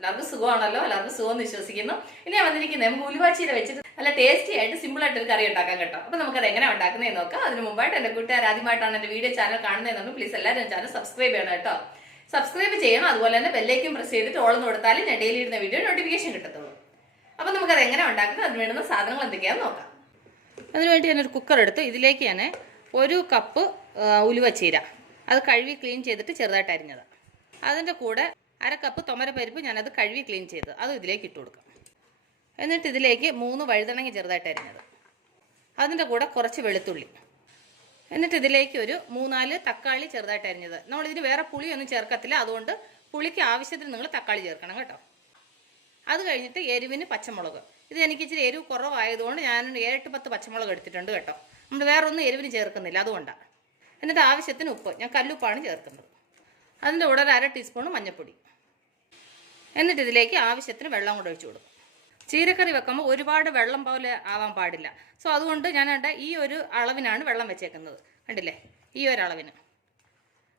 എല്ലാവർക്കും സുഖമാണല്ലോ, എല്ലാവർക്കും സുഖം വിശ്വസിക്കുന്നു. ഇനി ഞാൻ വന്നിരിക്കുന്നത് നമുക്ക് ഉലുവാച്ചീര വെച്ചിട്ട് നല്ല ടേസ്റ്റി ആയിട്ട് സിമ്പിൾ ആയിട്ട് ഒരു കറി ഉണ്ടാക്കാൻ കേട്ടോ. അപ്പൊ നമുക്കത് എങ്ങനെ ഉണ്ടാക്കുന്നതെന്ന് നോക്കാം. അതിന് മുമ്പായിട്ട് എന്റെ കൂട്ടുകാർ ആദ്യമായിട്ടാണ് എന്റെ വീഡിയോ ചാനൽ കാണുന്നതെന്ന് പ്ലീസ് എല്ലാവരും ചാനൽ സബ്സ്ക്രൈബ് ചെയ്യണം കേട്ടോ. സബ്സ്ക്രൈബ് ചെയ്യണം, അതുപോലെ തന്നെ ബെല്ലേക്കും പ്രസ് ചെയ്തിട്ട് ഓളം കൊടുത്താലും ഞാൻ ഡെയിലി ഇടുന്ന വീഡിയോ നോട്ടിഫിക്കേഷൻ കിട്ടത്തുള്ളൂ. അപ്പൊ നമുക്കത് എങ്ങനെ ഉണ്ടാക്കുന്നത്, അതിന് വേണ്ടുന്ന സാധനങ്ങൾ എന്തൊക്കെയാണെന്ന് നോക്കാം. അതിനുവേണ്ടി ഞാനൊരു കുക്കർ എടുത്ത് ഇതിലേക്ക് ഞാൻ 1 കപ്പ് ഉലുവച്ചീര അത് കഴുകി ക്ലീൻ ചെയ്തിട്ട് ചെറുതായിട്ട് അരിഞ്ഞത്, അതിൻ്റെ കൂടെ 1/2 കപ്പ് തുമരപ്പരിപ്പ് ഞാനത് കഴുകി ക്ലീൻ ചെയ്ത് അത് ഇതിലേക്ക് ഇട്ട് കൊടുക്കാം. എന്നിട്ട് ഇതിലേക്ക് 3 വഴുതനങ്ങ ചെറുതായിട്ട് അരിഞ്ഞത്, അതിൻ്റെ കൂടെ കുറച്ച് വെളുത്തുള്ളി, എന്നിട്ട് ഇതിലേക്ക് ഒരു 3-4 തക്കാളി ചെറുതായിട്ട് അരിഞ്ഞത്. നമ്മളിതിന് വേറെ പുളിയൊന്നും ചേർക്കത്തില്ല, അതുകൊണ്ട് പുളിക്ക് ആവശ്യത്തിന് നിങ്ങൾ തക്കാളി ചേർക്കണം കേട്ടോ. അത് കഴിഞ്ഞിട്ട് എരിവിന് പച്ചമുളക്, ഇത് എനിക്ക് ഇച്ചിരി എരിവ് കുറവായതുകൊണ്ട് ഞാൻ 7-10 പച്ചമുളക് എടുത്തിട്ടുണ്ട് കേട്ടോ. നമ്മൾ വേറെ ഒന്നും എരിവിന് ചേർക്കുന്നില്ല, അതുകൊണ്ടാണ്. എന്നിട്ട് ആവശ്യത്തിന് ഉപ്പ്, ഞാൻ കല്ലുപ്പാണ് ചേർക്കുന്നത്. അതിൻ്റെ കൂടെ 1/2 ടീസ്പൂൺ മഞ്ഞൾപ്പൊടി. എന്നിട്ട് ഇതിലേക്ക് ആവശ്യത്തിന് വെള്ളം കൂടെ ഒഴിച്ചു കൊടുക്കും. ചീരക്കറി വെക്കുമ്പോൾ ഒരുപാട് വെള്ളം പോലെ ആവാൻ പാടില്ല. സോ അതുകൊണ്ട് ഞാൻ ഈ ഒരു അളവിനാണ് വെള്ളം വെച്ചേക്കുന്നത്, കണ്ടില്ലേ, ഈ ഒരു അളവിന്.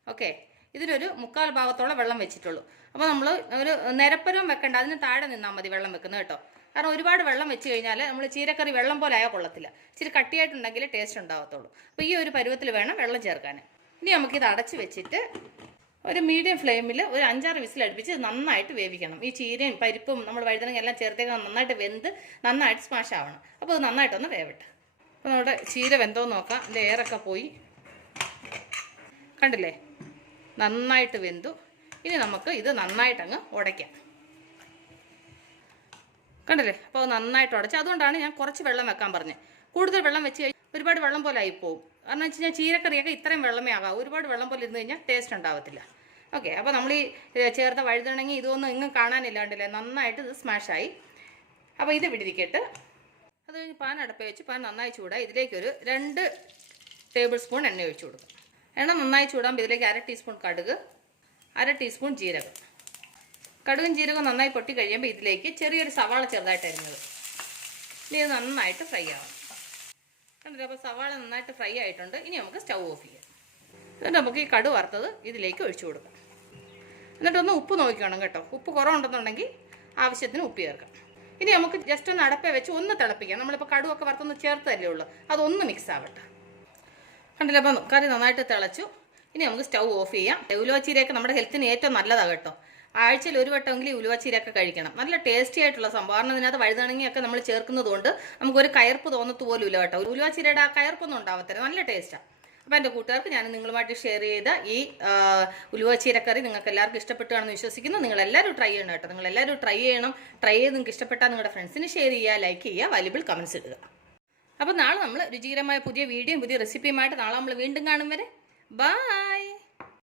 ഓക്കെ, ഇതിനൊരു 1/4 ഭാഗത്തോളം വെള്ളം വെച്ചിട്ടുള്ളൂ. അപ്പോൾ നമ്മൾ ഒരു നിരപ്പരം വെക്കേണ്ട, അതിന് താഴെ നിന്നാൽ മതി വെള്ളം വെക്കുന്നത് കേട്ടോ. കാരണം ഒരുപാട് വെള്ളം വെച്ച് കഴിഞ്ഞാൽ നമ്മൾ ചീരക്കറി വെള്ളം പോലെ ആയാൽ കൊള്ളത്തില്ല, ഇച്ചിരി കട്ടിയായിട്ടുണ്ടെങ്കിൽ ടേസ്റ്റ് ഉണ്ടാകത്തുള്ളൂ. അപ്പോൾ ഈ ഒരു പരുവത്തിൽ വേണം വെള്ളം ചേർക്കാൻ. ഇനി നമുക്കിത് അടച്ച് വെച്ചിട്ട് ഒരു മീഡിയം ഫ്ലെയിമിൽ ഒരു 5-6 വിസിലടുപ്പിച്ച് നന്നായിട്ട് വേവിക്കണം. ഈ ചീരയും പരിപ്പും നമ്മൾ വഴുതനങ്ങ എല്ലാം ചേർത്തേക്ക് നന്നായിട്ട് വെന്ത് നന്നായിട്ട് സ്മാഷ് ആവണം. അപ്പോൾ അത് നന്നായിട്ടൊന്ന് വേവട്ടെ. അപ്പോൾ നമ്മുടെ ചീര വെന്തോന്ന് നോക്കാം. അതിൻ്റെ എയറൊക്കെ പോയി, കണ്ടില്ലേ, നന്നായിട്ട് വെന്തു. ഇനി നമുക്ക് ഇത് നന്നായിട്ടങ്ങ് ഉടയ്ക്കാം, കണ്ടില്ലേ. അപ്പോൾ നന്നായിട്ട് ഉടച്ച്, അതുകൊണ്ടാണ് ഞാൻ കുറച്ച് വെള്ളം വെക്കാൻ പറഞ്ഞത്. കൂടുതൽ വെള്ളം വെച്ച് കഴിഞ്ഞാൽ ഒരുപാട് വെള്ളം പോലെ ആയിപ്പോവും. കാരണം വെച്ച് കഴിഞ്ഞാൽ ചീരക്കറിയൊക്കെ ഇത്രയും വെള്ളമേ ആകാം, ഒരുപാട് വെള്ളം പോലെ ഇരുന്ന് കഴിഞ്ഞാൽ ടേസ്റ്റ് ഉണ്ടാവത്തില്ല. ഓക്കെ, അപ്പോൾ നമ്മൾ ഈ ചേർത്ത വഴുതണങ്ങി ഇതൊന്നും ഇങ്ങും കാണാനില്ലാണ്ടില്ലേ, നന്നായിട്ട് ഇത് സ്മാഷായി. അപ്പോൾ ഇത് വിടിരിക്കട്ട്. അത് കഴിഞ്ഞ് പാൻ അടപ്പ വെച്ച് പാൻ നന്നായി ചൂടായി ഇതിലേക്കൊരു 2 ടേബിൾ സ്പൂൺ എണ്ണ ഒഴിച്ചു കൊടുക്കും. എണ്ണ നന്നായി ചൂടാകുമ്പോൾ ഇതിലേക്ക് 1/2 ടീസ്പൂൺ കടുക്, 1/2 ടീസ്പൂൺ ജീരകം. കടുകും ജീരകവും നന്നായി പൊട്ടി കഴിയുമ്പോൾ ഇതിലേക്ക് ചെറിയൊരു സവാള ചെറുതായിട്ട് അരിഞ്ഞത്. ഇനി ഇത് നന്നായിട്ട് ഫ്രൈ ആവണം, കണ്ടില്ല. അപ്പോൾ സവാള നന്നായിട്ട് ഫ്രൈ ആയിട്ടുണ്ട്. ഇനി നമുക്ക് സ്റ്റൗ ഓഫ് ചെയ്യാം. എന്നിട്ട് നമുക്ക് ഈ കടുക് വറുത്തത് ഇതിലേക്ക് ഒഴിച്ചു കൊടുക്കാം. എന്നിട്ടൊന്ന് ഉപ്പ് നോക്കണം കേട്ടോ. ഉപ്പ് കുറവുണ്ടെന്നുണ്ടെങ്കിൽ ആവശ്യത്തിന് ഉപ്പ് ചേർക്കാം. ഇനി നമുക്ക് ജസ്റ്റ് ഒന്ന് അടപ്പേ വെച്ച് ഒന്ന് തിളപ്പിക്കാം. നമ്മളിപ്പോൾ കടുവൊക്കെ വറുത്തൊന്ന് ചേർത്തല്ലേ ഉള്ളൂ, അതൊന്ന് മിക്സ് ആവട്ടെ. കണ്ടില്ല, അപ്പം കറി നന്നായിട്ട് തിളച്ചു. ഇനി നമുക്ക് സ്റ്റൗ ഓഫ് ചെയ്യാം. ഉലുവച്ചീരയൊക്കെ നമ്മുടെ ഹെൽത്തിന് ഏറ്റവും നല്ലതാണ് കേട്ടോ. ആഴ്ചയിൽ 1 വട്ടമെങ്കിലും ഉലുവച്ചീരയൊക്കെ കഴിക്കണം. നല്ല ടേസ്റ്റി ആയിട്ടുള്ള സംഭവം. കാരണം ഇതിനകത്ത് വഴുതണങ്ങിയൊക്കെ നമ്മൾ ചേർക്കുന്നത് കൊണ്ട് നമുക്കൊരു കയർപ്പ് തോന്നത്ത് പോലും ഇല്ല കേട്ടോ. ഉലുവച്ചീരയുടെ ആ കയർപ്പൊന്നും ഉണ്ടാവത്തില്ല, നല്ല ടേസ്റ്റാണ്. അപ്പോൾ എൻ്റെ കൂട്ടുകാർക്ക് ഞാൻ നിങ്ങളുമായിട്ട് ഷെയർ ചെയ്ത ഈ ഉലുവച്ചീരക്കറി നിങ്ങൾക്ക് എല്ലാവർക്കും ഇഷ്ടപ്പെട്ടാണെന്ന് വിശ്വസിക്കുന്നു. നിങ്ങളെല്ലാവരും ട്രൈ ചെയ്യണം കേട്ടോ. നിങ്ങളെല്ലാവരും ട്രൈ ചെയ്യണം. ട്രൈ ചെയ്ത് നിങ്ങൾക്ക് ഇഷ്ടപ്പെട്ടാൽ നിങ്ങളുടെ ഫ്രണ്ട്സിന് ഷെയർ ചെയ്യുക, ലൈക്ക് ചെയ്യുക, വാല്യുബിൾ കമൻസ് ഇടുക. അപ്പോൾ നാളെ നമ്മൾ രുചികരമായ പുതിയ വീഡിയോയും പുതിയ റെസിപ്പിയുമായിട്ട് നാളെ നമ്മൾ വീണ്ടും കാണും വരെ ബൈ.